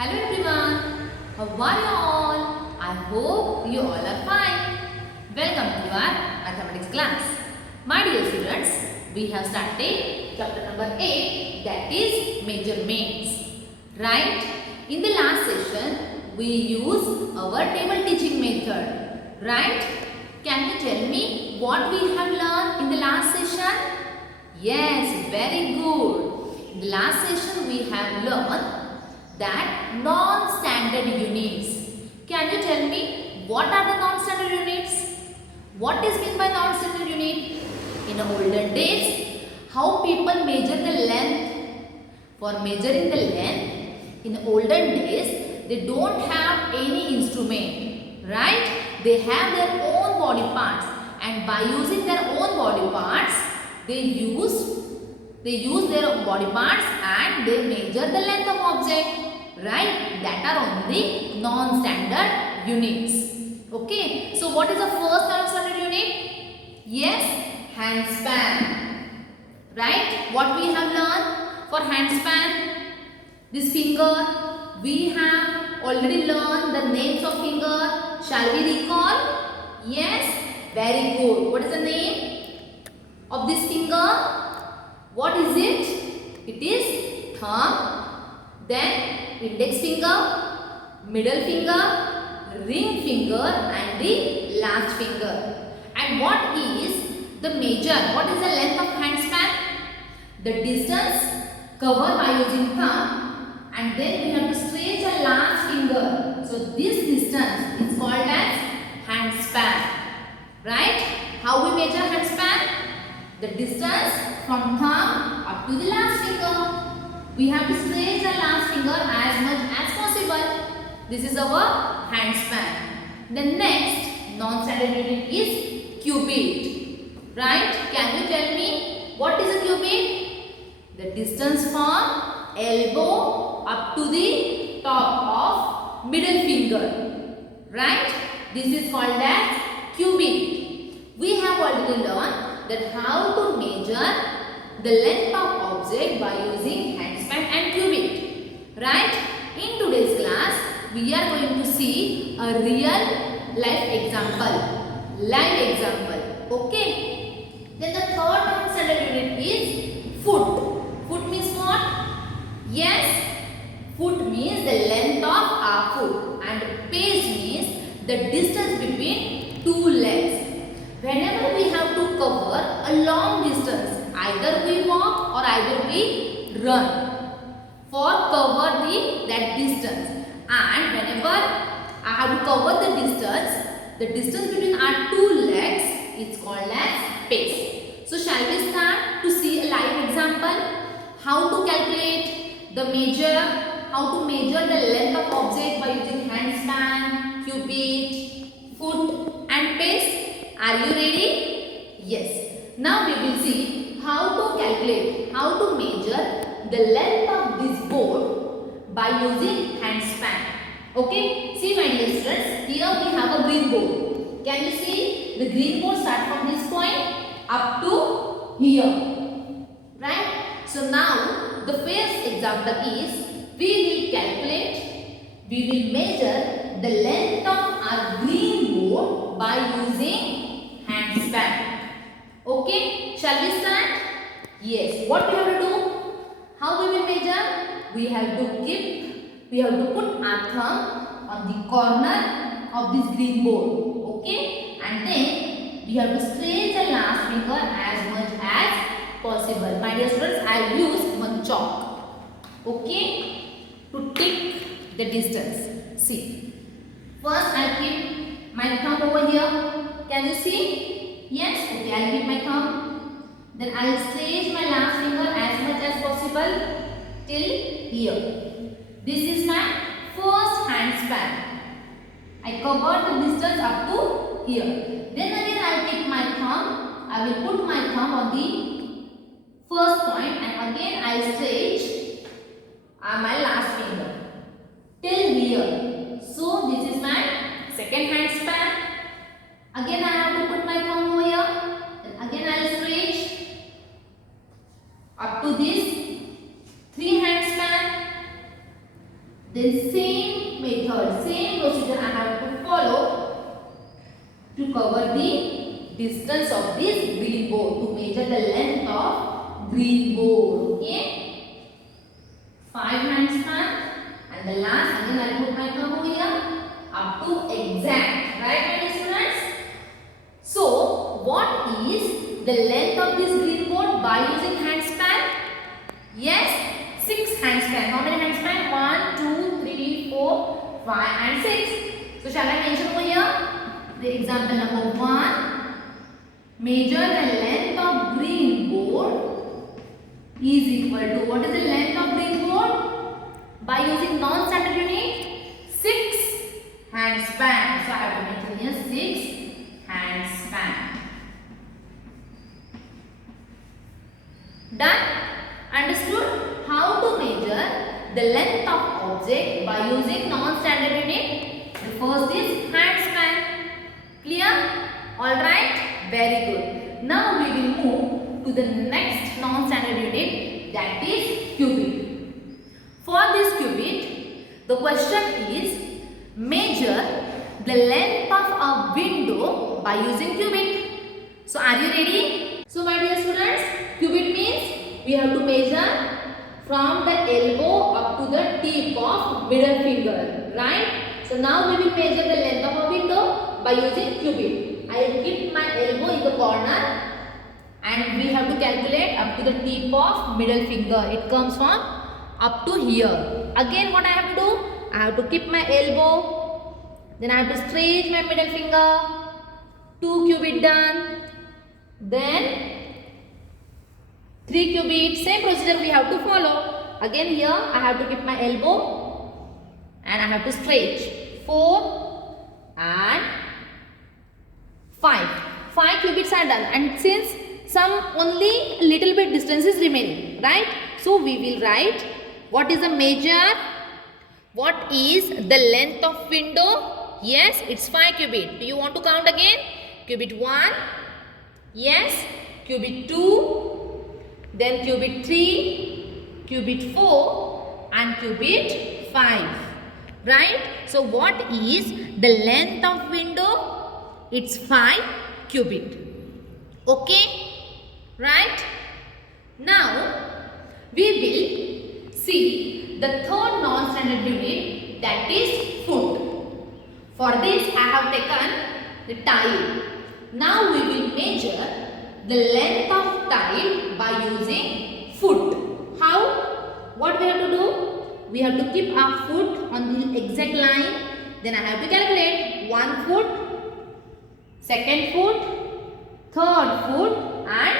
Hello everyone, how are you all? I hope you all are fine. Welcome to our mathematics class. My dear students, we have started chapter number 8, that is measurements. Right? In the last session, we used our table teaching method. Right? Can you tell me what we have learned in the last session? Yes, very good. In the last session, we have learned that non-standard units. Can you tell me what are the non-standard units? What is meant by non-standard unit? In the olden days, how people measure the length? For measuring the length, in the olden days, they don't have any instrument, right? They have their own body parts, and by using their own body parts, they use their body parts and they measure the length of object, right? That are only non-standard units. Okay, so what is the first non-standard unit? Yes, hand span, right? What we have learned for hand span? This finger, we have already learned the names of finger. Shall we recall? Yes, very good. What is the name of this finger? What is it? It is thumb, then index finger, middle finger, ring finger and the last finger. And what is the measure? What is the length of hand span? The distance covered by using thumb, and then we have to stretch the last finger. So this distance is called as hand span. Right? How we measure hand span? The distance from thumb up to the last finger. We have to stretch the last finger as much as possible. This is our hand span. The next non-standard unit is cubit. Right? Can you tell me what is a cubit? The distance from elbow up to the top of middle finger. Right? This is called as cubit. We have already learned that how to measure the length of object by using hand span and cubit. Right? In today's class, we are going to see a real life example. Live example. Okay? Then the third non-standard unit is foot. Foot means what? Yes, foot means the length of our foot, and pace means the distance between two legs. Whenever we have to cover a long distance, either we walk or either we run for cover that distance. And whenever I have to cover the distance between our two legs is called as pace. So shall we start to see a live example? How to calculate the measure, how to measure the length of object by using hand span, cubit, foot and pace. Are you ready? Yes. Now we will see how to calculate, how to measure the length of this board by using hand span. Okay. See my dear students, here we have a green board. Can you see the green board start from this point up to here. Right? So now the first example is we will measure the length of our green board by using hand span. Okay, shall we start? Yes. What we have to do? How we will measure? We have to put our thumb on the corner of this green board. Okay, and then we have to stretch the last finger as much as possible. My dear students, I use one chalk. Okay, to take the distance. See, first I keep my thumb over here. Can you see? Yes. Okay, I'll keep my thumb. Then I'll stretch my last finger as much as possible till here. This is my first hand span. I cover the distance up to here. Then again I'll keep my thumb. I will put my thumb on the first point and again I'll stretch my last finger till here. So this is my second hand span. Again I have to put my thumb over here. Then again I will stretch up to this 3 hand span. Then same method, same procedure I have to follow to cover the distance of this green board, to measure the length of green board. Okay, 5 hand span, and the last again I put my thumb over here up to exact, right my dear students? So what is the length of this green board by using hand span? Yes, 6 hand span. How many hand span? 1, 2, 3, 4, 5 and 6. So shall I mention over here? The example number 1. Measure the length of green board is equal to, what is the length of green board? By using non-standard unit, 6 hand span. So I have to mention here 6 hand span. Done? Understood how to measure the length of object by using non-standard unit? The first is hand span. Clear? Alright? Very good. Now we will move to the next non-standard unit, that is cubit. For this cubit, the question is measure the length of a window by using cubit. So are you ready? So my dear students, cubit means we have to measure from the elbow up to the tip of middle finger, right? So now we will measure the length of a window by using cubit. I will keep my elbow in the corner and we have to calculate up to the tip of middle finger. It comes from up to here. Again what I have to do? I have to keep my elbow, then I have to stretch my middle finger, 2 cubit done, then 3 cubit, same procedure we have to follow. Again here I have to keep my elbow and I have to stretch, 4 and 5. 5 cubits are done, and since some only little bit distance is remaining, right? So we will write what is the measure, what is the length of window. Yes, it's 5 cubit. Do you want to count again? Cubit 1, yes, cubit 2, then cubit 3, cubit 4 and cubit 5, right? So what is the length of window? It's 5 cubit. Okay, right? Now we will see the third non-standard unit, that is foot. For this I have taken the tile. Now we will measure the length of tile by using foot. How? What we have to do? We have to keep our foot on the exact line. Then I have to calculate 1 foot, 2nd foot, 3rd foot and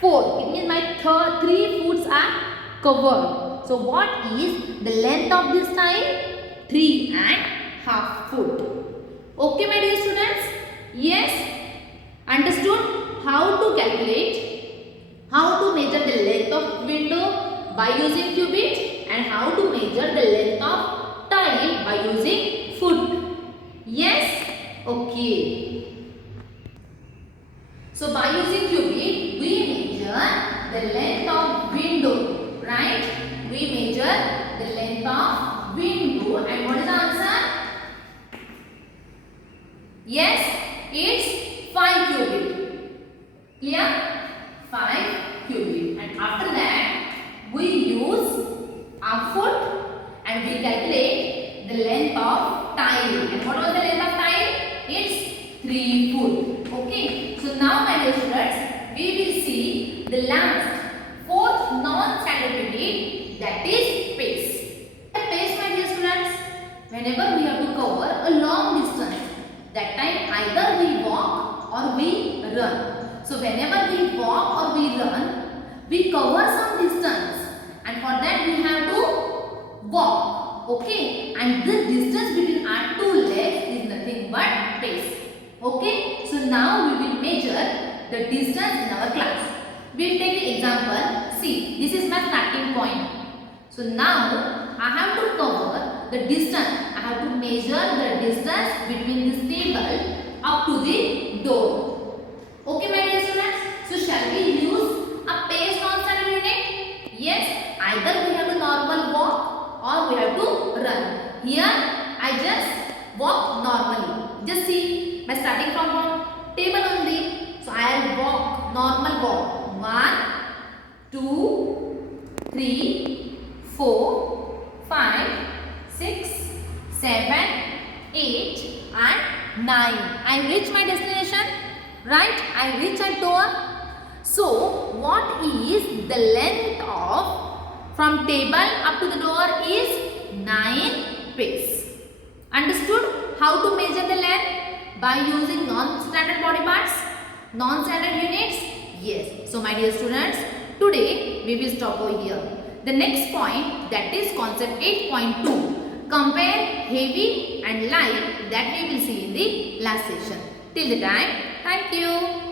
4th. It means my 3 foots are covered. So what is the length of this tile? 3.5 foot. Okay my dear students? Yes? Understood how to calculate, how to measure the length of window by using cubit and how to measure the length of tile by using foot. Yes? Okay. So by using cubit, we measure the length of window, right? We measure the length of window, and what is the answer? Yes, it's 5 cubit. Clear? 5 cubit. And after that, we use our foot and we calculate the length of tile. And what was the length of tile? It's 3 foot. Okay. So now my dear students, we will see the last 4th non-standard unit, that is pace. The pace my dear students, whenever we have to cover a long distance, that time either we walk or we run. So whenever we walk or we run, we cover some distance, and for that we have to walk. Okay, and this distance between our 2 legs is nothing but pace. Okay, so now we will measure the distance in our class. We will take the example. See, this is my starting point. So now I have to cover the distance. I have to measure the distance between this table up to the door. Okay my dear students. So shall we use a pace non-standard unit? Yes, either we have to normal walk or we have to run. Here I just walk normally. Just see, by starting from table only. So I will walk, normal walk. 1, 2, 3, 4, 5, 6, 7, 8 and 9. I reach my destination. Right? I reach at door. So what is the length of from table up to the door is 9 pace. Understood how to measure the length? By using non-standard body parts, non-standard units? Yes. So my dear students, today we will stop over here. The next point, that is concept 8.2. Compare heavy and light, that we will see in the last session. Till the time, thank you.